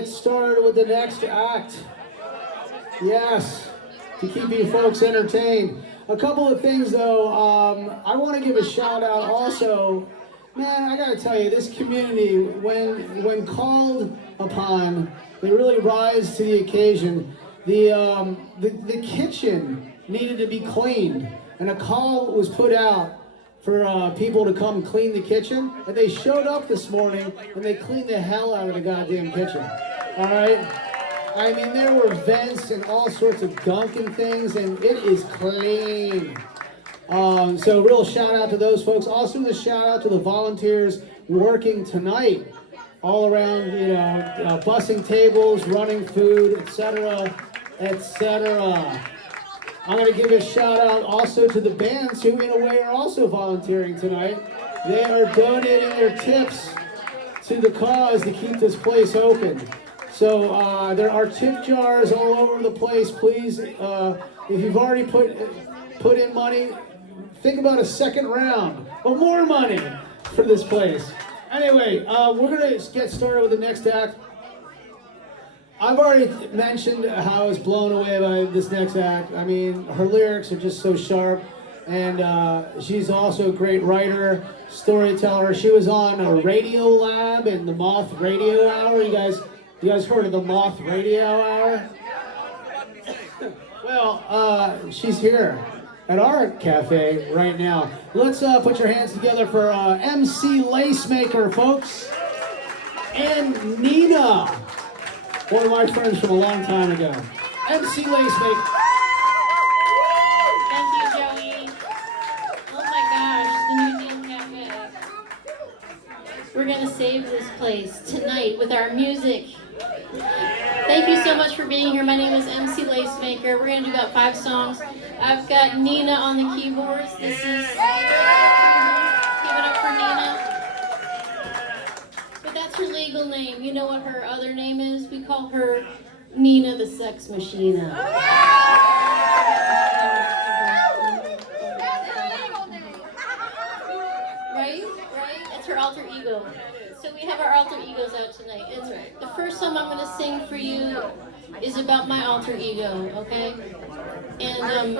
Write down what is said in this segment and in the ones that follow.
get started with the next act. Yes, to keep you folks entertained. A couple of things though, I want to give a shout out also. Man, I gotta tell you, this community, when called upon, they really rise to the occasion. The kitchen needed to be cleaned, and a call was put out for people to come clean the kitchen, and they showed up this morning and they cleaned the hell out of the goddamn kitchen. All right. I mean, there were vents and all sorts of gunk and things, and it is clean. So real shout out to those folks. Also the shout out to the volunteers working tonight all around, bussing tables, running food, etc., etc. I'm going to give a shout out also to the bands who in a way are also volunteering tonight. They are donating their tips to the cause to keep this place open. So there are tip jars all over the place. Please, if you've already put in money, think about a second round or more money for this place. Anyway, we're going to get started with the next act. I've already mentioned how I was blown away by this next act. I mean, her lyrics are just so sharp, and she's also a great writer, storyteller. She was on a Radio Lab in the Moth Radio Hour. You guys heard of the Moth Radio Hour? Well, she's here at our cafe right now. Let's put your hands together for MC Lacemaker, folks, and Nina, one of my friends from a long time ago. MC Lacemaker. Thank you, Joey. Oh my gosh, the Museum Cafe. We're gonna save this place tonight with our music. Thank you so much for being here. My name is MC Lacemaker. We're gonna do about 5 songs. I've got Nina on the keyboards. This is, give it up for Nina. But that's her legal name. You know what her other name is? We call her Nina the Sex Machina. Right? That's her alter ego. So we have our alter egos out tonight. That's right. The first song I'm going to sing for you is about my alter ego, okay? And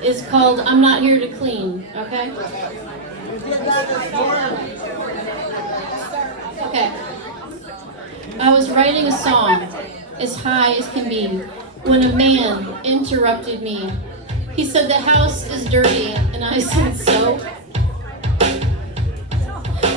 it's called I'm Not Here to Clean, okay? Okay. I was writing a song as high as can be when a man interrupted me. He said the house is dirty, and I said so.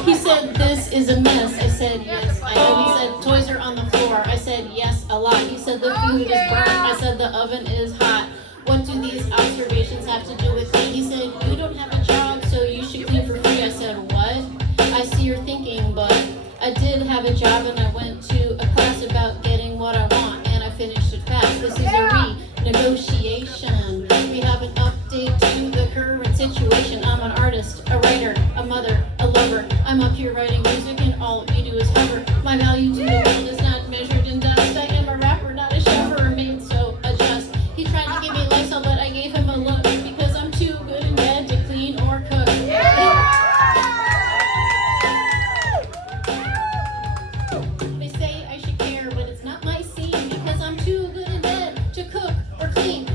He said, this is a mess. I said, yes, I know. He said, toys are on the floor. I said, yes, a lot. He said, the food is burnt. I said, the oven is hot. What do these observations have to do with me? He said, you don't have a job, so you should clean for free. I said, what? I see you're thinking, but I did have a job, and I went to a class about getting what I want, and I finished it fast. This is a renegotiation. We have an update to the current situation. I'm an artist, a writer, a mother, a lover. I'm up here writing music and all you do is hover. My value to the world is not measured in dust. I am a rapper, not a chauffeur, made so adjust. He tried to give me Lysol, but I gave him a look because I'm too good in bed to clean or cook. They say I should care, but it's not my scene because I'm too good in bed to cook or clean.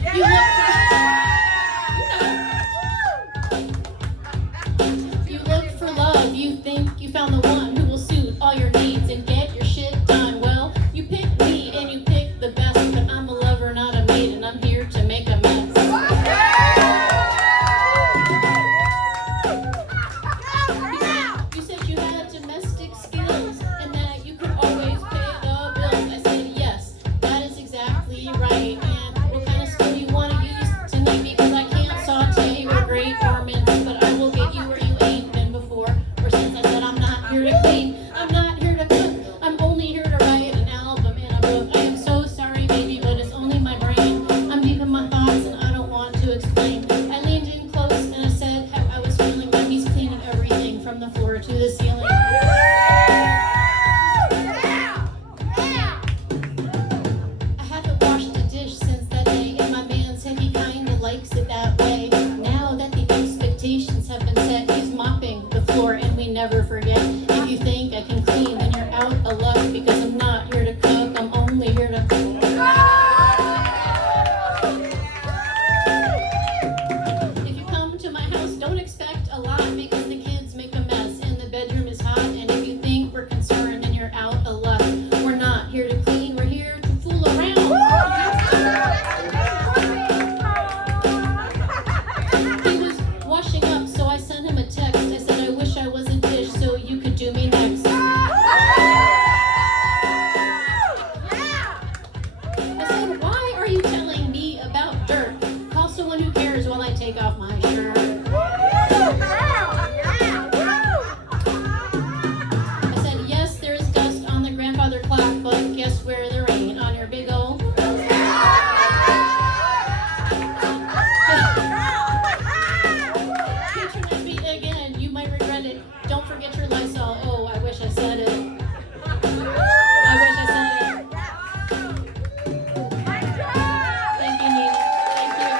You look for love, you think you found the one who will suit all your needs and get your shit done. Well, you picked me and you picked the best, but I'm a lover, not a maid, and I'm here to make a mess. You said you had domestic skills and that you could always pay the bills. I said yes, that is exactly right. And what kind of skill you want to use tonight? Because I can't saute or grate or mince, but I will get you where you ain't been before. Or since I said I'm not here to clean, I'm not here to cook, I'm only here to write an album and a book. I am so sorry, baby, but it's only my brain. I'm deep in my thoughts and I don't want to explain. I leaned in close and I said how I was feeling when he's cleaning everything from the floor to the ceiling. Guess where there ain't on your big old. Patronize me again, you might regret it. Don't forget your Lysol. Oh, I wish I said it. I wish I said it. Thank you, Nina. Thank you.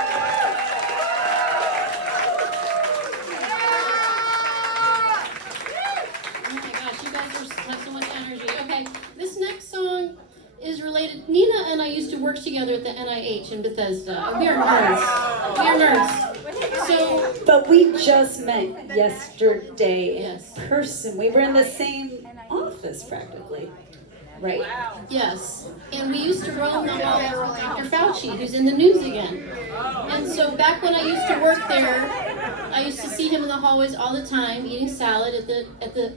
Oh my gosh, you guys have so much energy. Okay, this next song is related. Nina and I used to work together at the NIH in Bethesda. We are nerds. We are nerds. So, But we just met yesterday in Yes. person. We were in the same office practically, right? yes. And we used to roam the halls with Dr. Fauci, who's in the news again. And so back when I used to work there, I used to see him in the hallways all the time, eating salad at the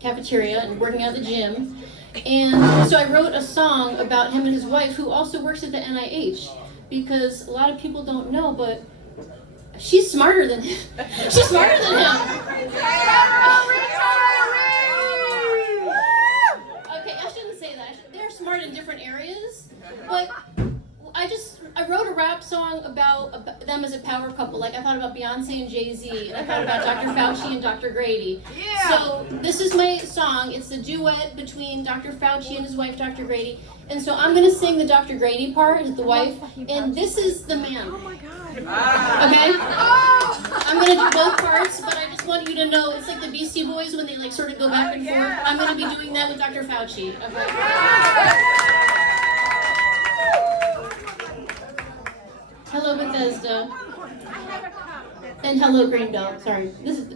cafeteria and working out at the gym. And so I wrote a song about him and his wife, who also works at the NIH, because a lot of people don't know, but she's smarter than him. She's smarter than him. Okay, I shouldn't say that. They're smart in different areas, but I wrote a rap song about them as a power couple. Like I thought about Beyonce and Jay-Z, and I thought about Dr. Fauci and Dr. Grady. So this is my song. It's a duet between Dr. Fauci and his wife, Dr. Grady. And so I'm gonna sing the Dr. Grady part as the wife, and this is the man. Okay? I'm gonna do both parts, but I just want you to know it's like the Beastie Boys when they like sort of go back and forth. I'm gonna be doing that with Dr. Fauci. Okay? Hello Bethesda. And hello Greenbelt. Sorry. This is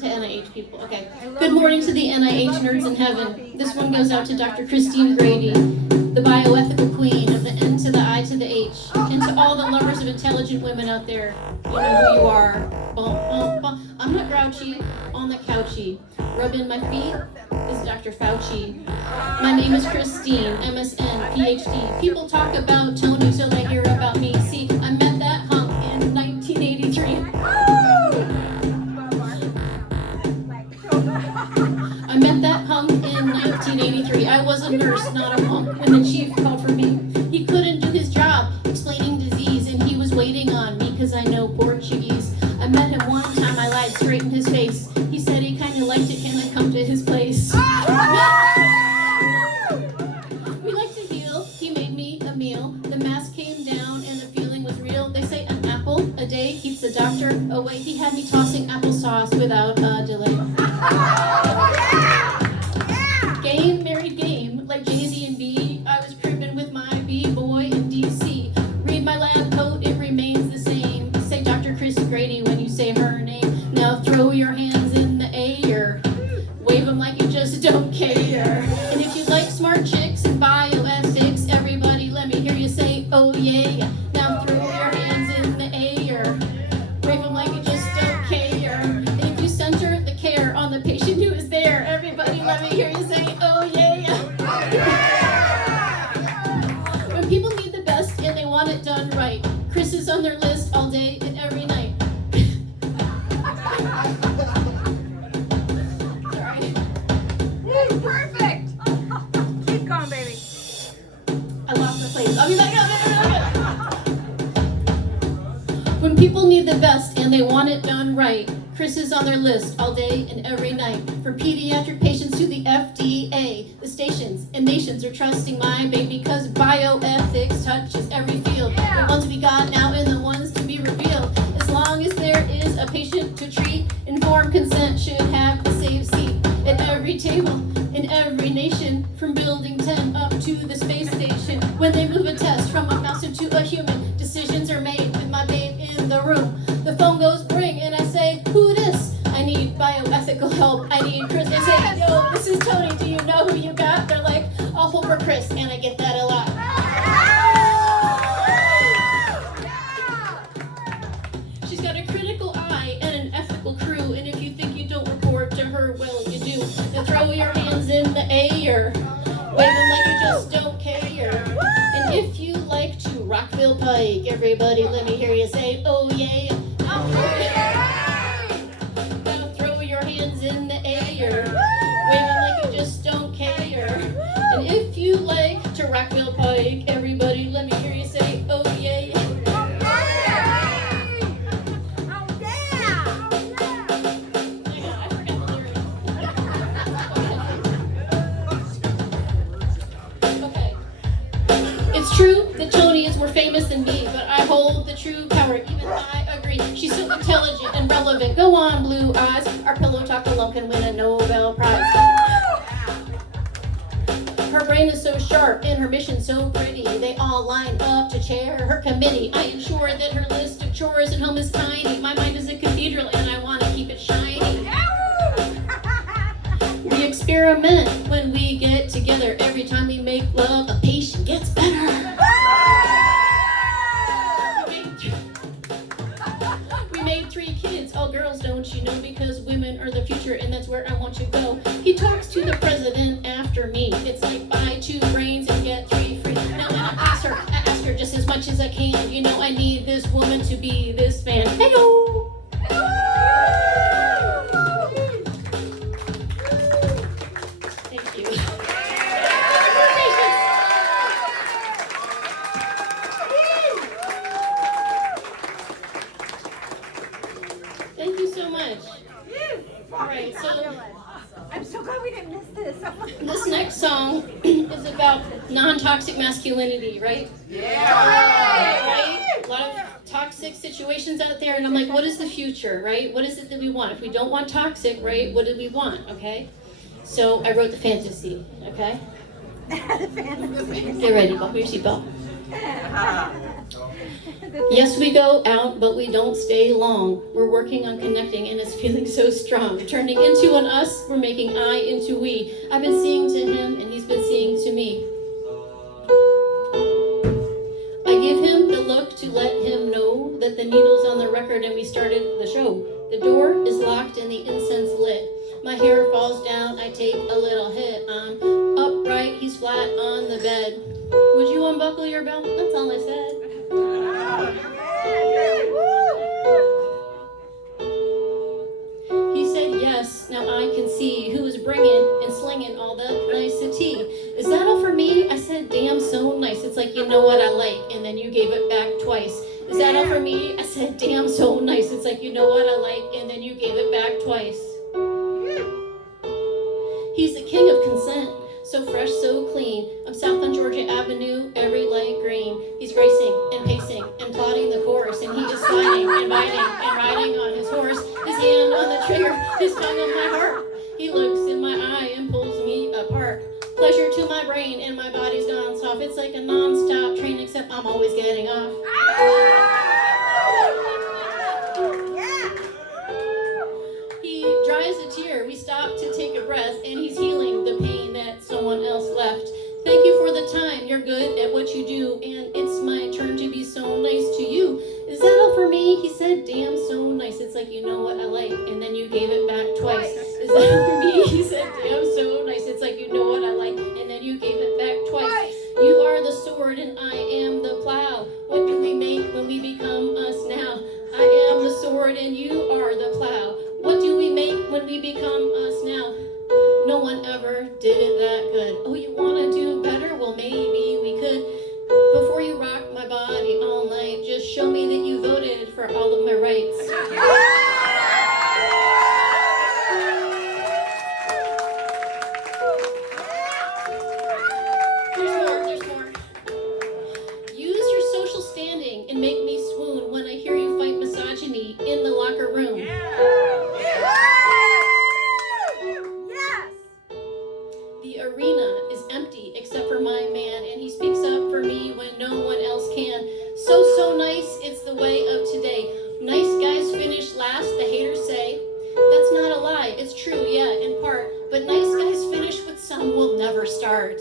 to NIH people. Okay. Good morning to the NIH nerds in heaven. This one goes out to Dr. Christine Grady, the bioethical queen of the N to the I to the H, and to all the lovers of intelligent women out there. You know who you are. Bum, bum, bum. I'm not grouchy, on the couchy. Rubbing my feet is Dr. Fauci. My name is Christine, MSN, PhD. People talk about Tony so they hear about me. See, I met that hunk in 1983. I met that hunk in 1983. I was a nurse, not a punk, when the chief called for me. He couldn't do his job explaining disease, and he was waiting on me because I know Portuguese. I met him one time, I lied straight in his face. He said he kind of liked it, can I come to his place? We like to heal, he made me a meal. The mask came down and the feeling was real. They say an apple a day keeps the doctor away. He had me tossing applesauce without a delay. Game, married game, like Jay-Z and B. I was cribbing with my B-boy in D.C. Read my lab coat, it remains the same. Say Dr. Chris Grady when you say her name. Now throw your hands in the air. Wave them like you just don't care. And if you like smart chicks and bioethics, everybody let me hear you say, oh yeah. Now throw your hands in the air. Wave them like you just don't care. And if you center the care on the patient who is there, everybody let me hear you say, oh yeah. When people need the best and they want it done right, Chris is on their list all day and every night. Sorry. Perfect! Keep going, baby. I lost my place. I'll be back up. When people need the best and they want it done right, Chris is on their list all day and every night. For pediatric patients to the FDA, the stations and nations are trusting my baby because bioethics touches every field. The ones we got now and the ones to be revealed. As long as there is a patient to treat, informed consent should have a safe seat at every table in every nation, from building 10 up to the space station. When they move a test from a mouse into a human, decisions are made with my babe in the room. The phone goes ring and I say, who this? I need bioethical help. I need Chris. They say, yo, this is Tony. Do you know who you got? They're like, I'll hold for Chris, and I get that a lot. She's got a critical eye and an ethical crew, and if you think you don't report to her, well, you do. Now throw your hands in the air, wave them like you just don't care. And if you like to Rockville Pike, everybody let me hear you say, oh yeah. Now throw your hands in the air, wave them like you just don't care. And if you like true that Tony is more famous than me, but I hold the true power. Even I agree. She's so intelligent and relevant. Go on, Blue Eyes. Our pillow talk alone can win a Nobel Prize. Her brain is so sharp and her mission so pretty. They all line up to chair her committee. I ensure that her list of chores at home is tiny. My mind is a cathedral and I want to keep it shiny. We experiment when we get together. Every time we make love, a patient gets better. We made 3 kids, all girls, don't you know? Because women are the future and that's where I want you to go. He talks to the president after me. It's like buy 2 brains and get 3 free. Now when I ask her just as much as I can. You know I need this woman to be this fan. Hey-o! Thank you. Thank you so much. All right, so I'm so glad we didn't miss this. this next song is about non-toxic masculinity, right? Yeah. Right? A lot of toxic situations out there, and I'm like, what is the future, right? What is it that we want? If we don't want toxic, right, what do we want, okay? So I wrote the fantasy, okay? Get ready, buckle your seatbelt. Yes, we go out, but we don't stay long. We're working on connecting, and it's feeling so strong. Turning into an us, we're making I into we. I've been seeing to him, and he's been seeing to me. I give him the look to let him know that the needle's on the record, and we started the show. The door is locked, and the incense lit. My hair falls down, I take a little hit. I'm upright, he's flat on the bed. Would you unbuckle your belt? That's all I said. He said yes, now I can see who is bringing and slinging all the nicety. Is that all for me? I said, damn, so nice. It's like, you know what I like, and then you gave it back twice. Is that all for me? I said, damn, so nice. It's like, you know what I like, and then you gave it back twice. He's the king of consent. So fresh, so clean. I'm south on Georgia Avenue, every light green. He's racing and pacing and plotting the course, and he is sliding and biting and riding on his horse. His hand on the trigger, his tongue on my heart. He looks in my eye and pulls me apart. Pleasure to my brain and my body's non-stop. It's like a non-stop train, except I'm always getting off. He dries a tear. We stop to take a breath, and he's healing the pain that someone else left. Thank you for the time. You're good at what you do, and it's my turn to be so nice to you. Is that all for me? He said, damn, so nice. It's like, you know what I like, and then you gave it back twice. Is that all for me? He said, damn, so nice. It's like, you know what I like, and then you gave it back twice. You are the sword, and I am the plow. What do we make when we become us now? I am the sword, and you are the plow. What do we make when we become us now? No one ever did it that good. Oh, you want to do better? Well, maybe we could. Before you rock my body all night, just show me that you voted for all of my rights. There's more. Use your social standing and make me swoon when I hear you fight misogyny in the locker room. The arena is empty except for my man, and he speaks up for me when no one else can. So nice, it's the way of today. Nice guys finish last, the haters say. That's not a lie, it's true, yeah, in part. But nice guys finish with some will never start.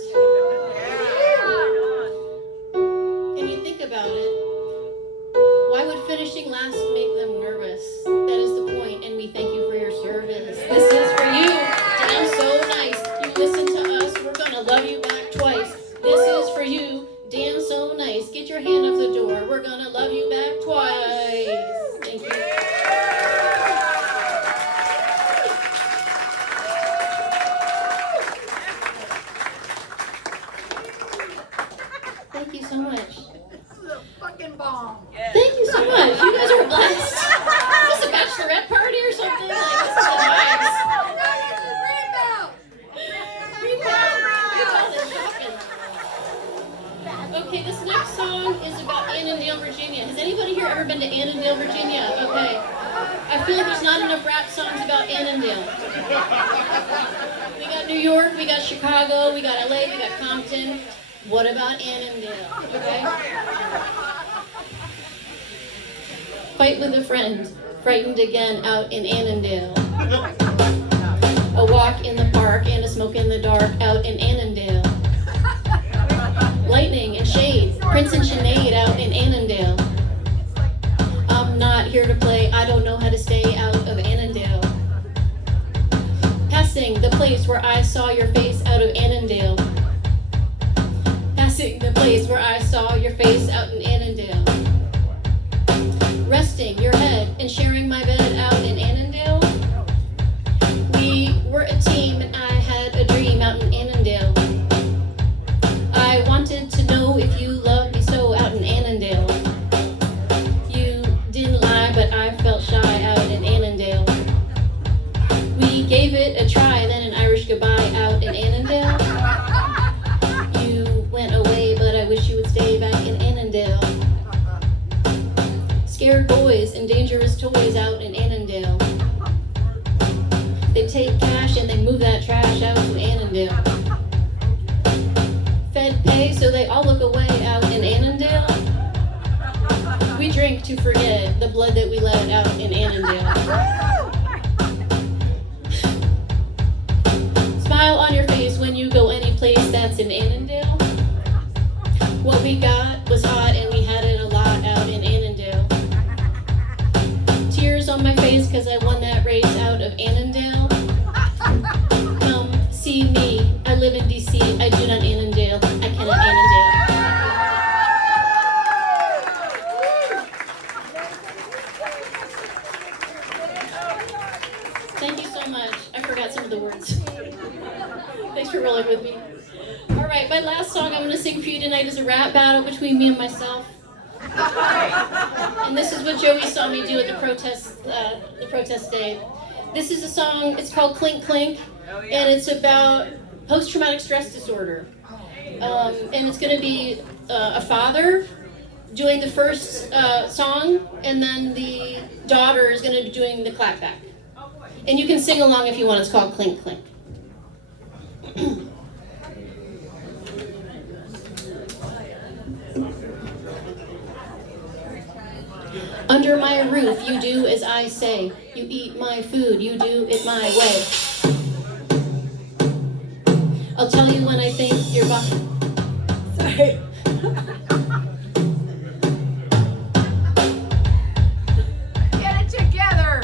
And you think about it, why would finishing last make them nervous? That is the point, and we thank you for your service. This is for you, damn so nice. You listen to us, we're gonna love you back twice. This is for you, damn so nice. Get your hand up the door, we're gonna love you back twice. Thank you. Thank you so much. This is a fucking bomb. Thank you so much. You guys are blessed. Is this a bachelorette party or something? Like, this is the vibes. Okay, this next song is about Annandale, Virginia. Has anybody here ever been to Annandale, Virginia? Okay. I feel like there's not enough rap songs about Annandale. We got New York, we got Chicago, we got LA, we got Compton. What about Annandale? Okay? Fight with a friend, frightened again out in Annandale. A walk in the park and a smoke in the dark out in Annandale. Lightning and shade, Prince and Sinead out in Annandale. I'm not here to play, I don't know how to stay out of Annandale. Passing the place where I saw your face out of Annandale. Passing the place where I saw your face out in Annandale. Resting your head and sharing my bed out in Annandale. We were a team and I had a dream out in Annandale. I wanted to know if you loved me so out in Annandale. You didn't lie, but I felt shy out in Annandale. We gave it a try, then an Irish goodbye out in Annandale. You went away, but I wish you would stay back in Annandale. Scared boys and dangerous toys out in Annandale. They take cash and they move that trash out to Annandale. Fed pay so they all look away out in Annandale. We drink to forget the blood that we let out in Annandale. Smile on your face when you go any place that's in Annandale. What we got was hot and we had it a lot out in Annandale. Tears on my face cause I won that race out of Annandale. Come see me, I live in DC, I do not Annandale, I cannot Annandale. Thank you so much, I forgot some of the words. Thanks for rolling with me. Alright, my last song I'm going to sing for you tonight is a rap battle between me and myself. And this is what Joey saw me do at the protest day. This is a song, it's called Clink Clink, and it's about post-traumatic stress disorder. And it's going to be a father doing the first song, and then the daughter is going to be doing the clapback. And you can sing along if you want, it's called Clink Clink. Under my roof, you do as I say. You eat my food, you do it my way. I'll tell you when I think you're Sorry. Get it together.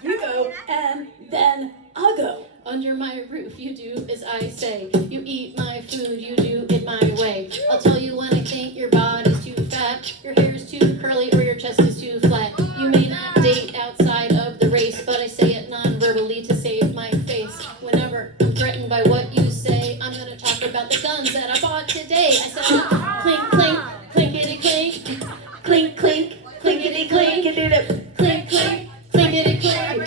You go and then I'll go. Under my roof, you do as I say. You eat my food, you do it my way. I'll tell you when I think your body's too fat, your hair's too curly, or your chest is too flat. You may not date outside of the race, but I say it non-verbally to save my face. Whenever I'm threatened by what you say, I'm gonna talk about the guns that I bought today. I said, clink, clink, clinkety clink, clink, clink, clinkety clink, clink, clink, clinkety clink.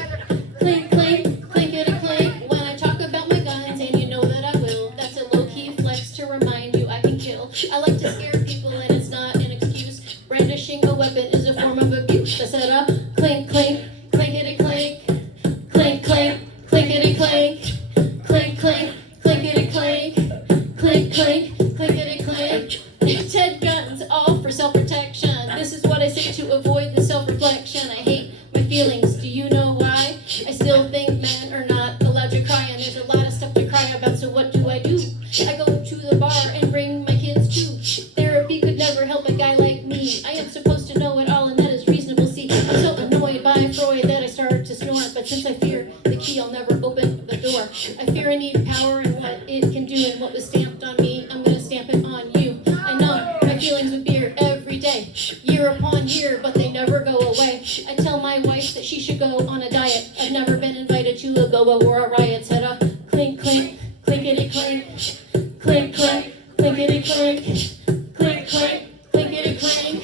Clink, clink, clinkety clink. When I talk about my guns, and you know that I will, that's a low-key flex to remind you I can kill. I like to scare people, and it's not an excuse. Brandishing a weapon is a form of abuse. I said, clink, clink, clinkety clink, clink, clink, clinkety clink, clink, clink, clinkety clink, clink, clink, clinkety clink. 10 guns, all for self-protection. This is what I say to avoid the self-reflection. I hate my feelings. Do you know why? I still think men are not allowed to cry, and there's a lot of stuff to cry about, so what do? I go to the bar and bring my kids too. Therapy could never help a guy like me. I am supposed to know it all, and that is reasonable. See, I'm so annoyed by Freud that I start to snort, but since I fear the key, I'll never open the door. I fear I need power and what it can do, and what was stamped on me, I'm gonna stamp it on you. I know my feelings with beer every day, year upon year, but they never go away. I tell my wife that she should go on a diet. I've never been invited to a go-go or a riot. Said clink, clink, clinkety clink, clink, clink, clinkety clink, clink, clink, clinkety clink,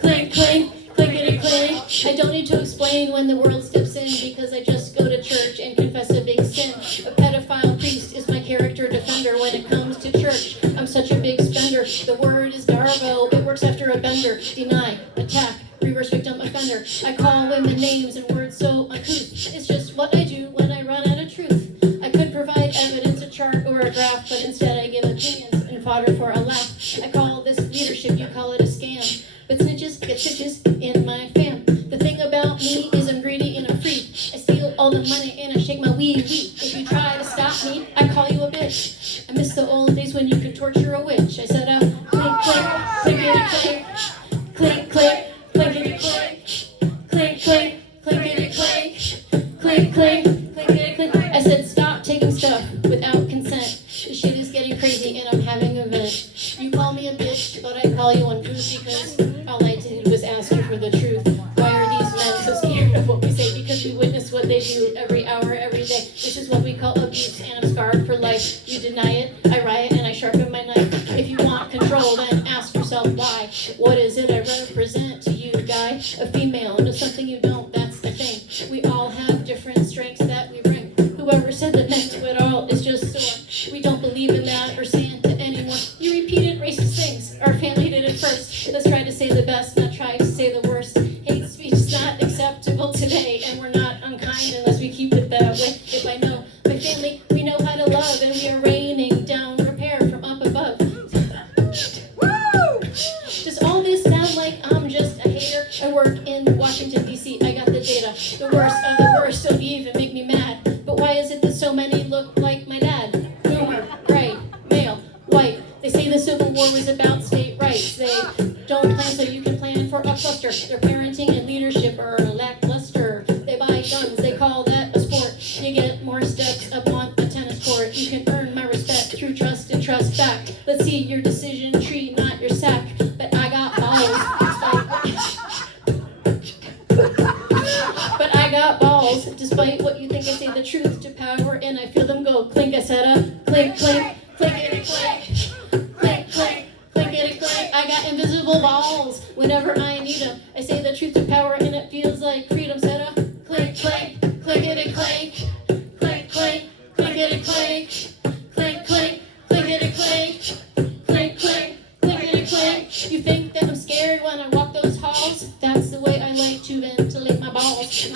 clink, clink, clinkety clink. I don't don't need to explain when the world steps in, because I just go to church and confess a big sin. A pedophile priest is my character defender when it comes to church. I'm such a big spender. The word is Darvo. It works after a bender. Deny, attack, reverse victim offender. I call women names and words so uncouth. It's just what I do when I run out of truth. I could provide evidence, a chart or a graph, but instead I give opinions and fodder for a laugh. I call this leadership, you call it a scam. But snitches get stitches in my fam. The thing about me is I'm greedy and I'm free. I steal all the money and I shake my wee wee. If you try to stop me, I call you a bitch. I miss the old days when you could torture a witch. I said, clink, clink, clinkety clink, clink, clink, clinkety clink, clink, clink, clinkety clink, clink, clink, clinkety clink. I said, stop taking stuff without consent. This shit is getting crazy and I'm having a vent. You call me a bitch, but I call you uncouth because all I did was ask you for the truth. Why are these men so scared of what we say? Because we witness what they do every hour, every day. This is what we call abuse, and I'm scarred for life. You deny it, I riot, and I sharpen my knife. If you want control, then ask yourself why. What is it I represent to you, guy? A female, no something you don't, that's the thing. We all have different strengths that we bring. Whoever said that men do it all is just sore. We don't believe in that or stand to anyone. You repeated racist things. Our family did it first. Let's try to say the best, not try to say the worst. Hate speech is not acceptable today, and we're not unkind unless we keep it that way. If I know my family, we know how to love, and we are raining down repair from up above. Does all this sound like I'm just a hater? I work in Washington, D.C. I got the data. The worst of the worst don't even make me mad. But why is it that so many look like my dad? Boomer, gray, male, white. They say the Civil War was about state rights. They don't plan so you can plan for a cluster. Their parenting and leadership are lackluster. They buy guns, they call that a sport. You get more steps up on a tennis court. You can earn my respect through trust and trust back. Let's see your decision tree, not your sack. But I got balls. But I got balls, despite what you think. I say the truth to power, and I feel them go clink. I set up, clink, clink, clinkety clink, clink, clink, clinkety clink. I got invisible balls whenever I need them. I say the truth to power, and it feels like freedom. Set up, clink, clink, clinkety clink, clink, clink, clinkety clink, clink, clink, clinkety clink, clink, clink, clinkety clink. You think that I'm scared when I walk those halls? That's the way I like to ventilate my balls.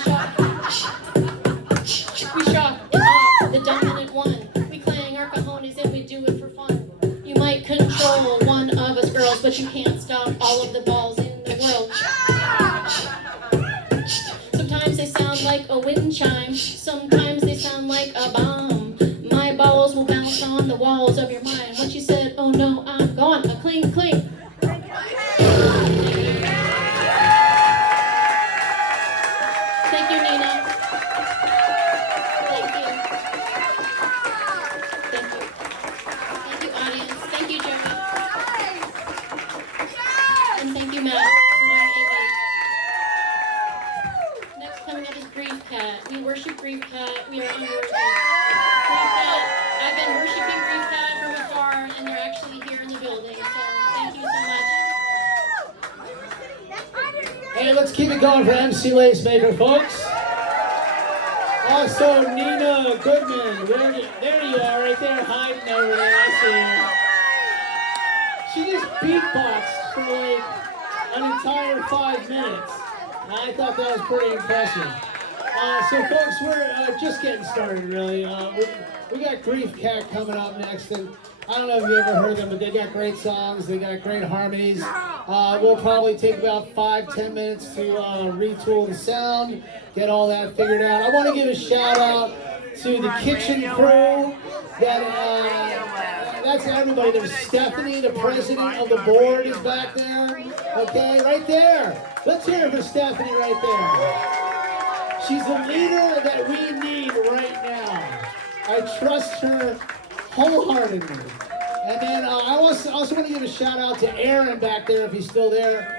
We shock and awe, the dominant one. We clang our cojones and we do it for fun. You might control one of us girls, but you can't stop all of the balls in the world. Sometimes they sound like a wind chime. Sometimes they sound like a bomb. My balls will bounce on the walls of your mind. Once you said, oh no, I'm gone. A clink, clink. Thank you, Nina. Thank you. Thank you. Thank you, audience. Thank you, Jeremy. And thank you, Matt, for doing AV. Next coming up is Grief Cat. We worship Grief Cat. We are unworthy. Grief Cat. I've been worshiping Grief Cat from afar, and they're actually here in the building. So thank you so much. Hey, let's keep it going for MC Lacemaker, folks. Also, Nina Goodman. There you are, right there, hiding over there. I see you. She just beatboxed for like an entire 5 minutes. I thought that was pretty impressive. So, folks, we're just getting started, really. We got Grief Cat coming up next, and I don't know if you ever heard them, but they got great songs, they got great harmonies. We'll probably take about 5-10 minutes to retool the sound, get all that figured out. I want to give a shout out to the kitchen crew. That's everybody. There's Stephanie, the president of the board, is back there. Okay, right there. Let's hear it for Stephanie right there. She's the leader that we need right now. I trust her wholeheartedly. And then I also want to give a shout out to Aaron back there, if he's still there.